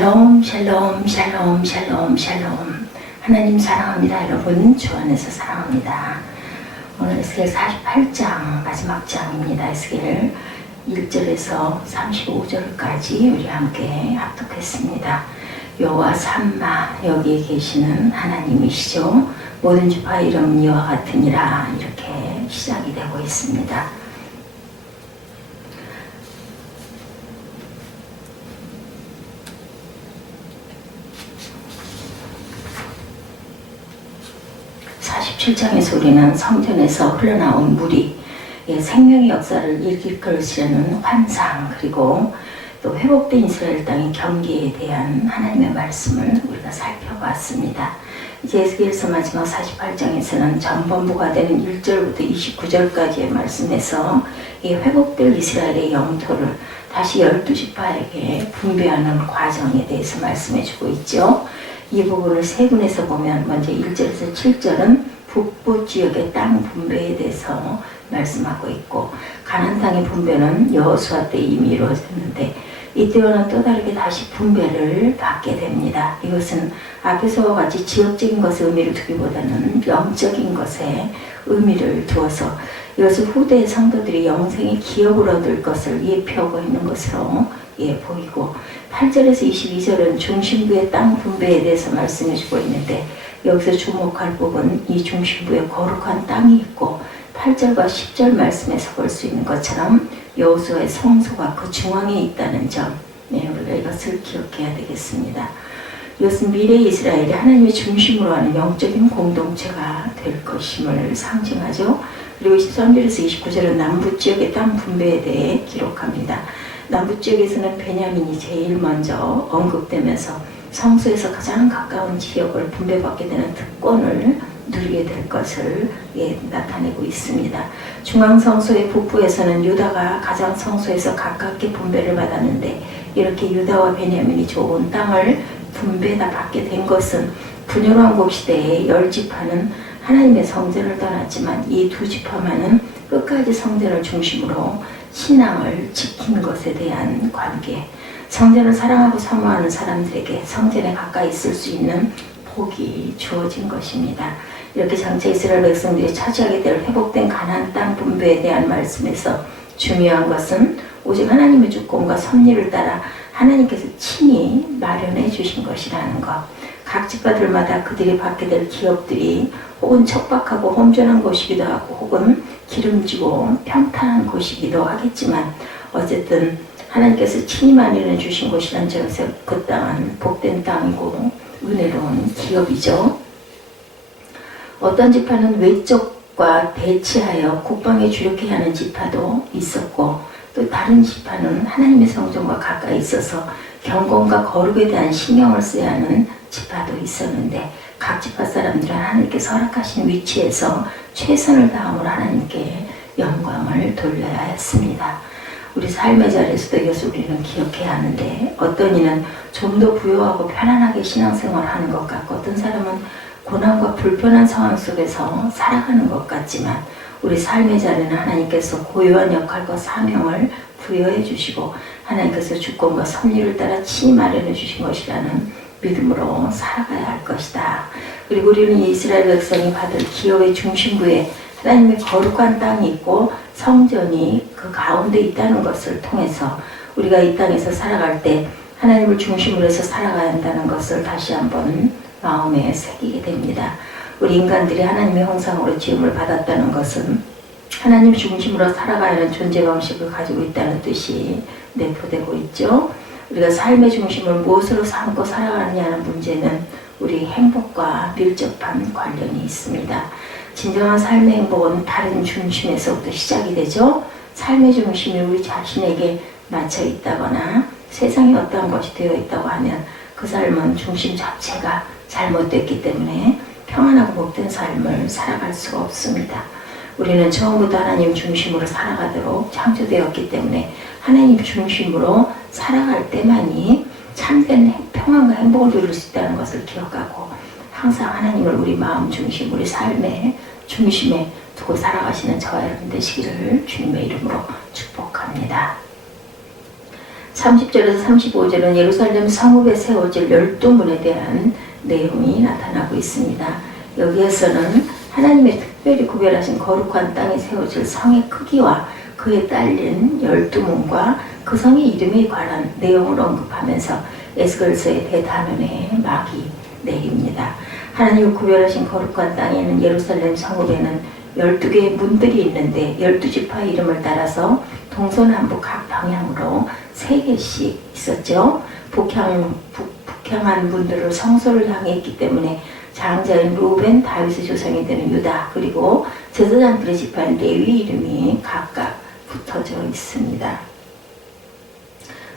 샬롬 샬롬 샬롬 샬롬 샬롬. 하나님 사랑합니다. 여러분 주 안에서 사랑합니다. 오늘 에스겔 48장 마지막 장입니다. 에스겔 1절에서 35절까지 우리 함께 합독했습니다. 여호와 삼마 여기에 계시는 하나님이시죠. 모든 지파 이름 이와 같으니라 이렇게 시작이 되고 있습니다. (47장에서) 우리는 성전에서 흘러나온 물이 생명의 역사를 이끌으시려는 환상, 그리고 또 회복된 이스라엘 땅의 경계에 대한 하나님의 말씀을 우리가 살펴봤습니다. 이제 에스겔서 마지막 48장에서는 전반부가 되는 1절부터 29절까지의 말씀에서 이 회복될 이스라엘의 영토를 다시 12지파에게 분배하는 과정에 대해서 말씀해주고 있죠. 이 부분을 세 군에서 보면 먼저 1절에서 7절은 북부 지역의 땅 분배에 대해서 말씀하고 있고, 가나안 땅의 분배는 여호수아 때 이미 이루어졌는데 이때와는 또 다르게 다시 분배를 받게 됩니다. 이것은 앞에서와 같이 지역적인 것에 의미를 두기보다는 영적인 것에 의미를 두어서 이것을 후대의 성도들이 영생의 기업을 얻을 것을 예표하고 있는 것으로 보이고, 8절에서 22절은 중심부의 땅 분배에 대해서 말씀해주고 있는데, 여기서 주목할 부분 이 중심부에 거룩한 땅이 있고 8절과 10절 말씀에서 볼 수 있는 것처럼 여호수아의 성소가 그 중앙에 있다는 점, 우리가 이것을 기억해야 되겠습니다. 이것은 미래 이스라엘이 하나님의 중심으로 하는 영적인 공동체가 될 것임을 상징하죠. 그리고 13절에서 29절은 남부 지역의 땅 분배에 대해 기록합니다. 남부 지역에서는 베냐민이 제일 먼저 언급되면서 성소에서 가장 가까운 지역을 분배받게 되는 특권을 누리게 될 것을 나타내고 있습니다. 중앙성소의 북부에서는 유다가 가장 성소에서 가깝게 분배를 받았는데, 이렇게 유다와 베냐민이 좋은 땅을 분배다 받게 된 것은 분열왕국 시대의 10지파는 하나님의 성전을 떠났지만 이 두 지파만은 끝까지 성전을 중심으로 신앙을 지킨 것에 대한 관계, 성전을 사랑하고 사모하는 사람들에게 성전에 가까이 있을 수 있는 복이 주어진 것입니다. 이렇게 장차 이스라엘 백성들이 차지하게 될 회복된 가나안 땅 분배에 대한 말씀에서 중요한 것은 오직 하나님의 주권과 섭리를 따라 하나님께서 친히 마련해 주신 것이라는 것. 각 지파들마다 그들이 받게 될 기업들이 혹은 척박하고 험준한 곳이기도 하고 혹은 기름지고 평탄한 곳이기도 하겠지만, 어쨌든 하나님께서 친히 마련해 주신 곳이란 점에서 그 땅은 복된 땅이고 은혜로운 기업이죠. 어떤 지파는 외적과 대치하여 국방에 주력해야 하는 지파도 있었고, 또 다른 지파는 하나님의 성전과 가까이 있어서 경건과 거룩에 대한 신경을 써야 하는 지파도 있었는데, 각 지파 사람들은 하나님께서 허락하신 위치에서 최선을 다함으로 하나님께 영광을 돌려야 했습니다. 우리 삶의 자리에서도 이것을 우리는 기억해야 하는데, 어떤 이는 좀 더 부유하고 편안하게 신앙생활을 하는 것 같고, 어떤 사람은 고난과 불편한 상황 속에서 살아가는 것 같지만, 우리 삶의 자리는 하나님께서 고유한 역할과 사명을 부여해 주시고 하나님께서 주권과 섭리를 따라 친히 마련해 주신 것이라는 믿음으로 살아가야 할 것이다. 그리고 우리는 이스라엘 백성이 받을 기업의 중심부에 하나님의 거룩한 땅이 있고 성전이 그 가운데 있다는 것을 통해서 우리가 이 땅에서 살아갈 때 하나님을 중심으로 해서 살아가야 한다는 것을 다시 한번 마음에 새기게 됩니다. 우리 인간들이 하나님의 형상으로 지음을 받았다는 것은 하나님 중심으로 살아가야 하는 존재 방식을 가지고 있다는 뜻이 내포되고 있죠. 우리가 삶의 중심을 무엇으로 삼고 살아가느냐는 문제는 우리 행복과 밀접한 관련이 있습니다. 진정한 삶의 행복은 다른 중심에서부터 시작이 되죠. 삶의 중심이 우리 자신에게 맞춰 있다거나 세상에 어떠한 것이 되어 있다고 하면 그 삶은 중심 자체가 잘못됐기 때문에 평안하고 복된 삶을 살아갈 수가 없습니다. 우리는 처음부터 하나님 중심으로 살아가도록 창조되었기 때문에 하나님 중심으로 살아갈 때만이 참된 평안과 행복을 누릴 수 있다는 것을 기억하고, 항상 하나님을 우리 마음 중심, 우리 삶의 중심에 두고 살아가시는 저와 여러분 되시기를 주님의 이름으로 축복합니다. 30절에서 35절은 예루살렘 성읍에 세워질 12문에 대한 내용이 나타나고 있습니다. 여기에서는 하나님의 특별히 구별하신 거룩한 땅에 세워질 성의 크기와 그에 딸린 12문과 그 성의 이름에 관한 내용을 언급하면서 에스겔서의 대단원에 막이 내립니다. 하나님이 구별하신 거룩한 땅에는 예루살렘 성읍에는 12개의 문들이 있는데 12지파 이름을 따라서 동서남북 각 방향으로 3개씩 있었죠. 북향한 문들을 성소를 향해 있기 때문에 장자인 루벤, 다윗의 조상이 되는 유다, 그리고 제사장들의 지파인 레위 이름이 각각 붙어져 있습니다.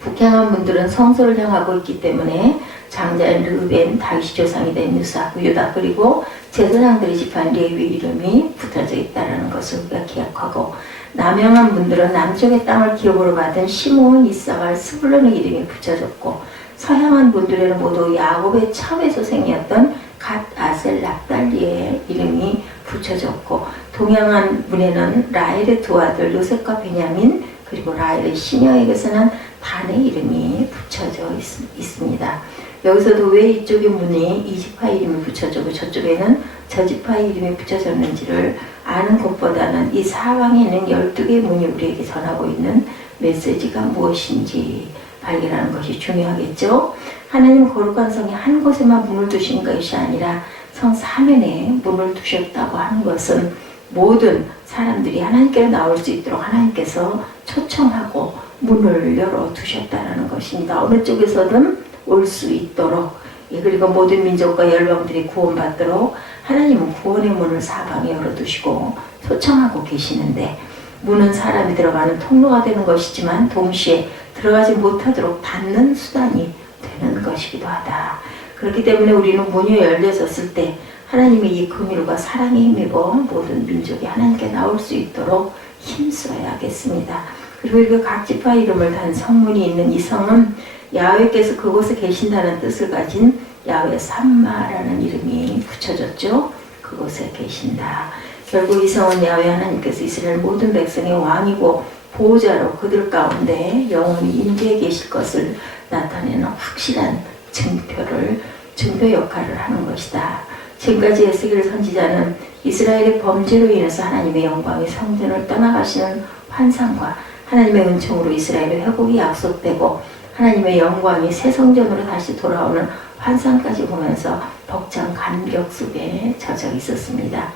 북향한 문들은 성소를 향하고 있기 때문에 장자인 르벤, 다윗의 조상이 된 유다, 그리고 제사장들의 지파인 레위 이름이 붙어져 있다는 것을 우리가 기억하고, 남향한 문들은 남쪽의 땅을 기업으로 받은 시므온, 이사갈, 스불론의 이름이 붙여졌고, 서향한 문들에는 모두 야곱의 첩의 소생이었던 갓, 아셀, 납달리의 이름이 붙여졌고, 동양한 문에는 라헬의 두 아들 요셉과 베냐민, 그리고 라헬의 시녀에게서는 단의 이름이 붙여져 있습니다. 여기서도 왜 이쪽의 문이 이 지파 이름이 붙여지고 저쪽에는 저 지파 이름이 붙여졌는지를 아는 것보다는 이 사방에는 12개의 문이 우리에게 전하고 있는 메시지가 무엇인지 발견하는 것이 중요하겠죠. 하나님은 거룩한 성에 한 곳에만 문을 두신 것이 아니라 성 사면에 문을 두셨다고 하는 것은 모든 사람들이 하나님께로 나올 수 있도록 하나님께서 초청하고 문을 열어두셨다는 것입니다. 어느 쪽에서든 올 수 있도록, 그리고 모든 민족과 열방들이 구원받도록 하나님은 구원의 문을 사방에 열어두시고 초청하고 계시는데, 문은 사람이 들어가는 통로가 되는 것이지만 동시에 들어가지 못하도록 닫는 수단이 되는 것이기도 하다. 그렇기 때문에 우리는 문이 열려졌을 때 하나님의 이 긍휼과 사랑에 힘입어 모든 민족이 하나님께 나올 수 있도록 힘써야겠습니다. 그리고 그 각 지파 이름을 단 성문이 있는 이 성은 야훼께서 그곳에 계신다는 뜻을 가진 야훼 삼마라는 이름이 붙여졌죠. 그곳에 계신다. 결국 이 성은 야훼 하나님께서 이스라엘 모든 백성의 왕이고 보호자로 그들 가운데 영원히 임재해 계실 것을 나타내는 확실한 증표 역할을 하는 것이다. 지금까지 에스겔 선지자는 이스라엘의 범죄로 인해서 하나님의 영광이 성전을 떠나가시는 환상과 하나님의 은총으로 이스라엘의 회복이 약속되고 하나님의 영광이 새 성전으로 다시 돌아오는 환상까지 보면서 벅찬 감격 속에 젖어 있었습니다.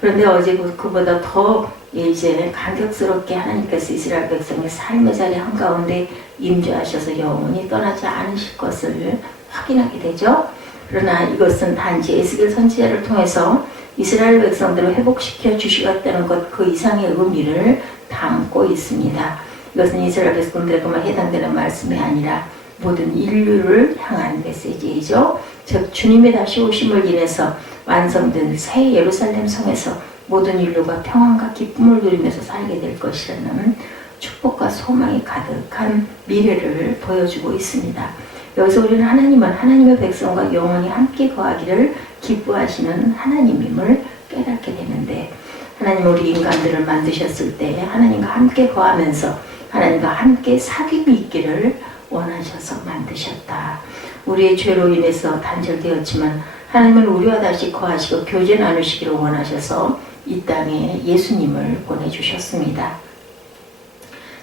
그런데 어제 그보다 더 이제 감격스럽게 하나님께서 이스라엘 백성의 삶의 자리 한가운데 임재하셔서 영원히 떠나지 않으실 것을 확인하게 되죠. 그러나 이것은 단지 에스겔 선지자를 통해서 이스라엘 백성들을 회복시켜 주시겠다는 것 그 이상의 의미를 담고 있습니다. 이것은 이스라엘 백성들에게만 해당되는 말씀이 아니라 모든 인류를 향한 메시지이죠. 즉 주님의 다시 오심을 인해서 완성된 새 예루살렘 성에서 모든 인류가 평안과 기쁨을 누리면서 살게 될 것이라는 축복과 소망이 가득한 미래를 보여주고 있습니다. 여기서 우리는 하나님은 하나님의 백성과 영원히 함께 거하기를 기뻐하시는 하나님임을 깨닫게 되는데, 하나님은 우리 인간들을 만드셨을 때 하나님과 함께 거하면서 하나님과 함께 사귐이 있기를 원하셔서 만드셨다. 우리의 죄로 인해서 단절되었지만 하나님은 우리와 다시 거하시고 교제 나누시기를 원하셔서 이 땅에 예수님을 보내주셨습니다.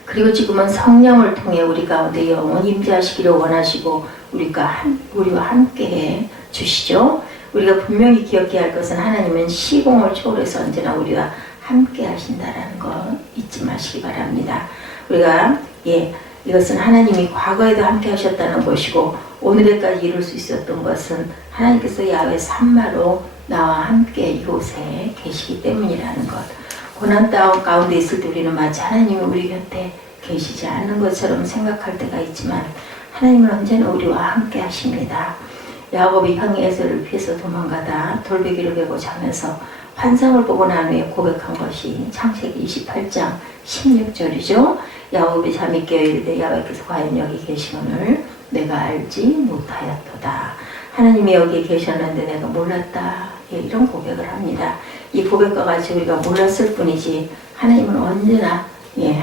그리고 지금은 성령을 통해 우리 가운데 영원히 임재하시기를 원하시고 우리와 함께해 주시죠. 우리가 분명히 기억해야 할 것은 하나님은 시공을 초월해서 언제나 우리와 함께 하신다는 거 잊지 마시기 바랍니다. 우리가 이것은 하나님이 과거에도 함께 하셨다는 것이고 오늘에까지 이룰 수 있었던 것은 하나님께서 야훼 삼마로 나와 함께 이곳에 계시기 때문이라는 것. 고난 가운데 있을 때 우리는 마치 하나님이 우리 곁에 계시지 않는 것처럼 생각할 때가 있지만 하나님은 언제나 우리와 함께 하십니다. 야곱이 형의 에서를 피해서 도망가다 돌베개를 베고 자면서 환상을 보고 난 후에 고백한 것이 창세기 28장 16절이죠. 야곱이 잠이 깨어 이르되 야훼께서 과연 여기 계시거늘 내가 알지 못하였도다. 하나님이 여기 계셨는데 내가 몰랐다. 이런 고백을 합니다. 이 고백과 같이 우리가 몰랐을 뿐이지 하나님은 언제나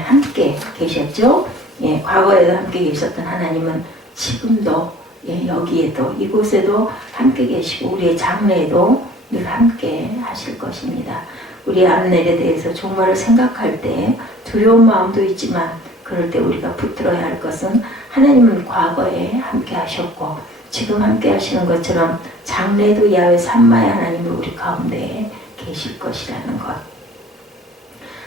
함께 계셨죠. 예, 과거에도 함께 계셨던 하나님은 지금도 예, 여기에도 이곳에도 함께 계시고 우리의 장래에도 늘 함께 하실 것입니다. 우리 앞날에 대해서 종말을 생각할 때 두려운 마음도 있지만 그럴 때 우리가 붙들어야 할 것은 하나님은 과거에 함께 하셨고 지금 함께 하시는 것처럼 장래에도 야훼 삼마의 하나님은 우리 가운데 계실 것이라는 것.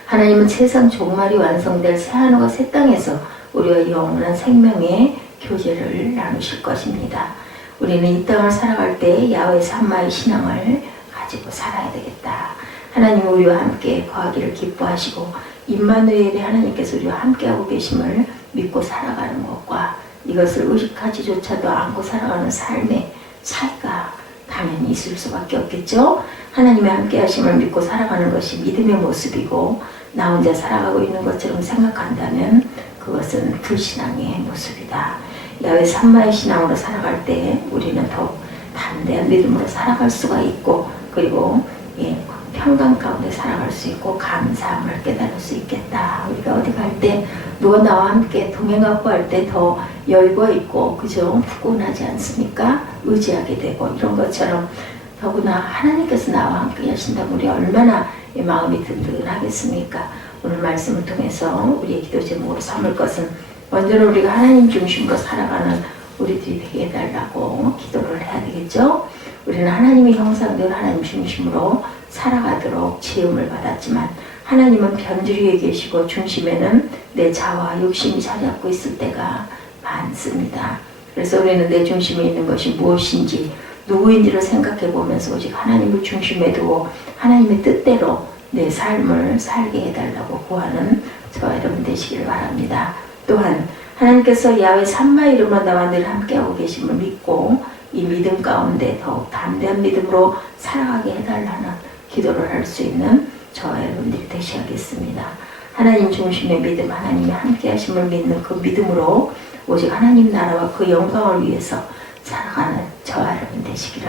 하나님은 세상 종말이 완성될 새하늘과 새 땅에서 우리와 영원한 생명의 교제를 나누실 것입니다. 우리는 이 땅을 살아갈 때 야훼 삼마의 신앙을 가지고 살아야 되겠다. 하나님은 우리와 함께 거하기를 기뻐하시고 임마누엘의 하나님께서 우리와 함께하고 계심을 믿고 살아가는 것과 이것을 의식하지조차도 않고 살아가는 삶의 차이가 당연히 있을 수밖에 없겠죠. 하나님의 함께하심을 믿고 살아가는 것이 믿음의 모습이고 나 혼자 살아가고 있는 것처럼 생각한다면 그것은 불신앙의 모습이다. 야훼 삼마의 신앙으로 살아갈 때 우리는 더욱 담대한 믿음으로 살아갈 수가 있고 그리고 평강 가운데 살아갈 수 있고 감사함을 깨달을 수 있겠다. 우리가 어디 갈 때 누가 나와 함께 동행하고 할 때 더 여유가 있고 그죠? 푸근하지 않습니까? 의지하게 되고 이런 것처럼 더구나 하나님께서 나와 함께 하신다면 우리 얼마나 마음이 든든하겠습니까? 오늘 말씀을 통해서 우리의 기도 제목으로 삼을 것은 먼저는 우리가 하나님 중심으로 살아가는 우리들이 되게 해달라고 기도를 해야 되겠죠? 우리는 하나님의 형상대로 하나님 중심으로 살아가도록 지음을 받았지만 하나님은 변두리에 계시고 중심에는 내 자아와 욕심이 자리 잡고 있을 때가 많습니다. 그래서 우리는 내 중심에 있는 것이 무엇인지 누구인지를 생각해 보면서 오직 하나님을 중심에 두고 하나님의 뜻대로 내 삶을 살게 해달라고 구하는 저와 여러분 되시기를 바랍니다. 또한 하나님께서 야훼 삼마 이름으로 나와 늘 함께하고 계심을 믿고 이 믿음 가운데 더욱 담대한 믿음으로 살아가게 해달라는 기도를 할 수 있는 저와 여러분들이 되셔야겠습니다. 하나님 중심의 믿음, 하나님의 함께하심을 믿는 그 믿음으로 오직 하나님 나라와 그 영광을 위해서 살아가는 저와 여러분 되시기를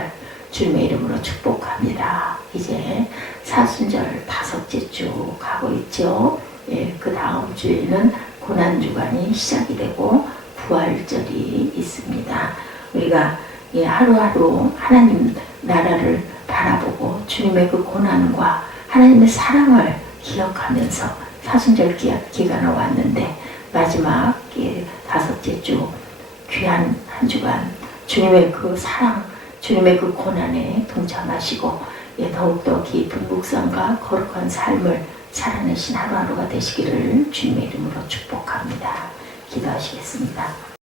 주님의 이름으로 축복합니다. 이제 사순절 5째 주 가고 있죠. 예, 그 다음 주에는 고난주간이 시작이 되고 부활절이 있습니다. 우리가 하루하루 하나님 나라를 바라보고 주님의 그 고난과 하나님의 사랑을 기억하면서 사순절 기간을 왔는데 마지막 5째 주 귀한 한 주간 주님의 그 사랑, 주님의 그 고난에 동참하시고 더욱더 깊은 묵상과 거룩한 삶을 살아내신 하루하루가 되시기를 주님의 이름으로 축복합니다. 기도하시겠습니다.